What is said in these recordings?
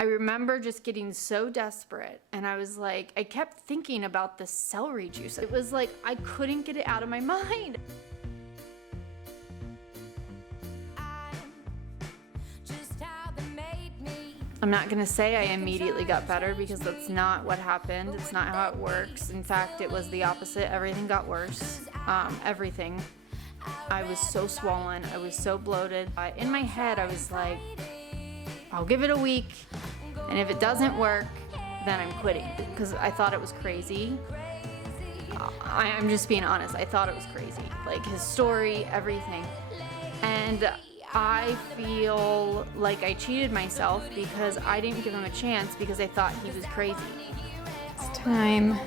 I remember just getting so desperate, and I was like, I kept thinking about the celery juice. It was like I couldn't get it out of my mind. I'm not gonna say I immediately got better, because that's not what happened. It's not how it works. In fact, it was the opposite. Everything got worse. Everything. I was so swollen. I was so bloated. In my head, I was like, I'll give it a week, and if it doesn't work, then I'm quitting, because I thought it was crazy. I'm just being honest. I thought it was crazy. Like, his story, everything. And I feel like I cheated myself because I didn't give him a chance, because I thought he was crazy. It's time.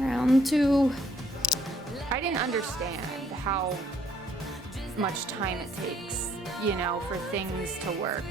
Round 2. I didn't understand how much time it takes, you know, for things to work.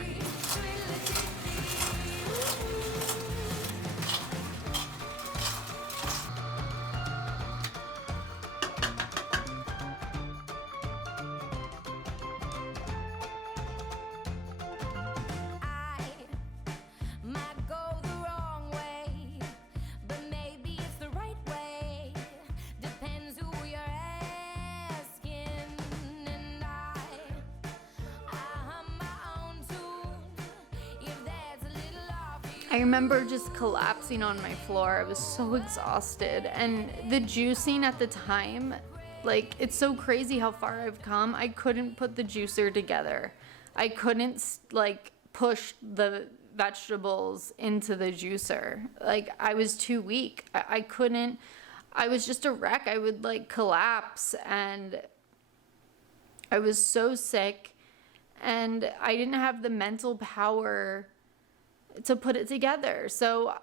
I remember just collapsing on my floor. I was so exhausted, and the juicing at the time, like, it's so crazy how far I've come. I couldn't put the juicer together. I couldn't like push the vegetables into the juicer. Like, I was too weak. I couldn't. I was just a wreck. I would like collapse, and I was so sick, and I didn't have the mental power to put it together. So,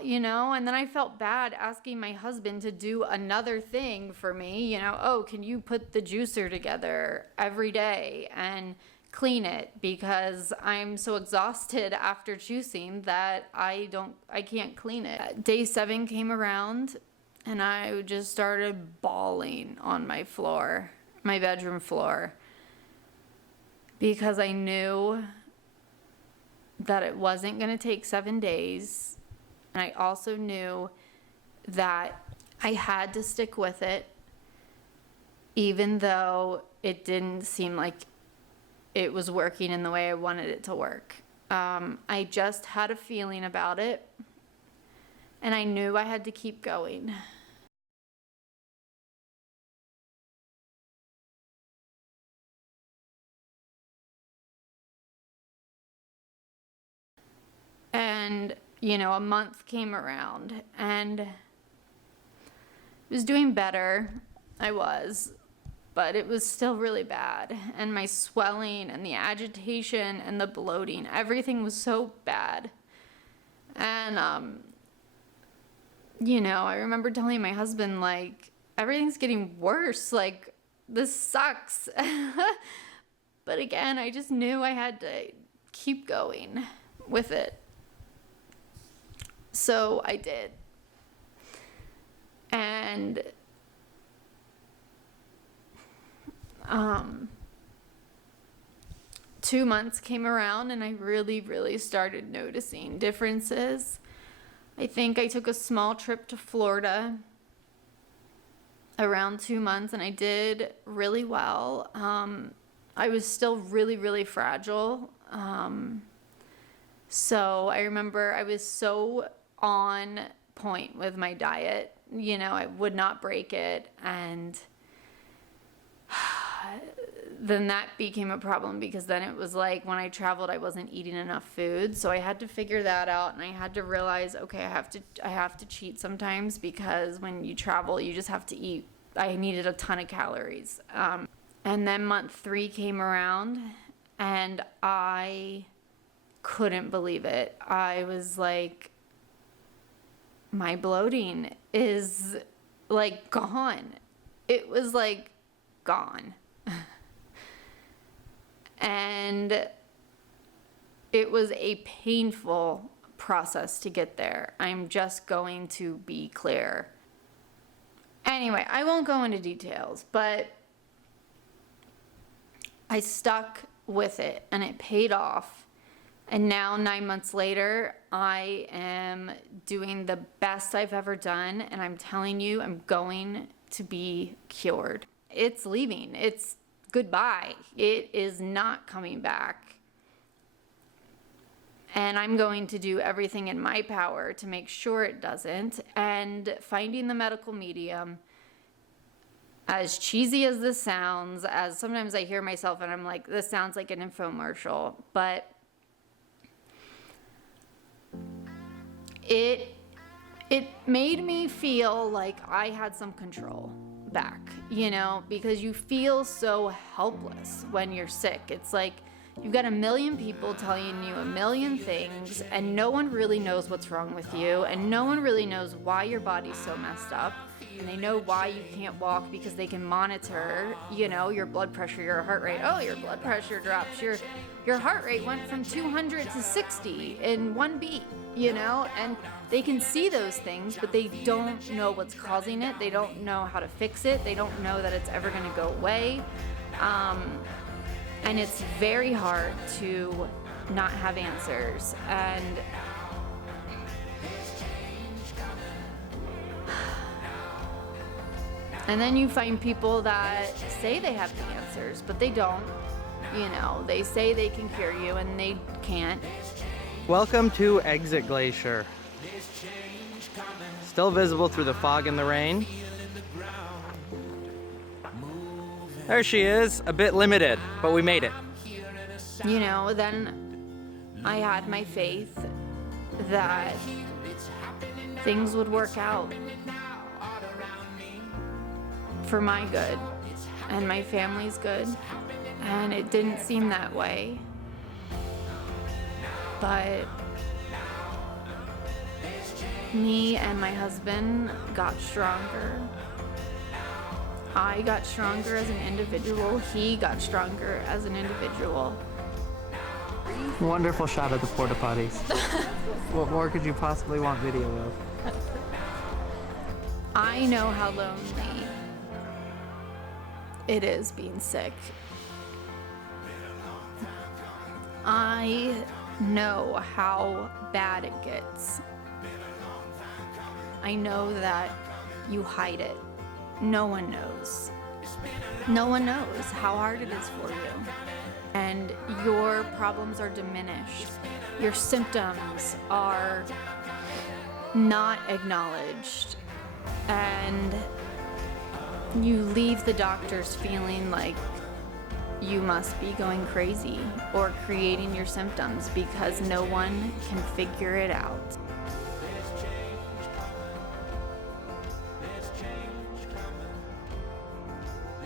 you know, and then I felt bad asking my husband to do another thing for me, you know, oh, can you put the juicer together every day and clean it, because I'm so exhausted after juicing that I can't clean it. Day 7 came around, and I just started bawling on my floor, my bedroom floor, because I knew that it wasn't going to take 7 days. And I also knew that I had to stick with it, even though it didn't seem like it was working in the way I wanted it to work. I just had a feeling about it, and I knew I had to keep going. And, you know, a month came around, and I was doing better. I was, but it was still really bad. And my swelling and the agitation and the bloating, everything was so bad. And, you know, I remember telling my husband, like, everything's getting worse. Like, this sucks. But again, I just knew I had to keep going with it. So I did. And 2 months came around, and I really started noticing differences. I think I took a small trip to Florida around 2 months, and I did really well. I was still really fragile. So I remember I was so on point with my diet. You know, I would not break it, and then that became a problem, because then it was like when I traveled, I wasn't eating enough food. So I had to figure that out, and I had to realize, okay, I have to cheat sometimes, because when you travel, you just have to eat. I needed a ton of calories. And then month 3 came around, and I couldn't believe it. I was like, my bloating is like gone. It was like gone. And it was a painful process to get there. I'm just going to be clear. Anyway, I won't go into details, but I stuck with it, and it paid off. And now 9 months later, I am doing the best I've ever done. And I'm telling you, I'm going to be cured. It's leaving. It's goodbye. It is not coming back. And I'm going to do everything in my power to make sure it doesn't. And finding the medical medium, as cheesy as this sounds, as sometimes I hear myself and I'm like, this sounds like an infomercial, but it made me feel like I had some control back, you know, because you feel so helpless when you're sick. It's like you've got a million people telling you a million things, and no one really knows what's wrong with you, and no one really knows why your body's so messed up, and they know why you can't walk because they can monitor, you know, your blood pressure, your heart rate. Oh, your blood pressure drops. Your heart rate went from 200 to 60 in one beat, you know, and they can see those things, but they don't know what's causing it. They don't know how to fix it. They don't know that it's ever going to go away. And it's very hard to not have answers. And then you find people that say they have the answers, but they don't. You know, they say they can cure you and they can't. Welcome to Exit Glacier. Still visible through the fog and the rain. There she is, a bit limited, but we made it. You know, then I had my faith that things would work out for my good and my family's good, and it didn't seem that way. But me and my husband got stronger. I got stronger as an individual. He got stronger as an individual. Wonderful shot of the porta potties. What more could you possibly want video of? I know how lonely it is being sick. I know how bad it gets. I know that you hide it. No one knows. No one knows how hard it is for you. And your problems are diminished. Your symptoms are not acknowledged. And you leave the doctors feeling like you must be going crazy or creating your symptoms because no one can figure it out.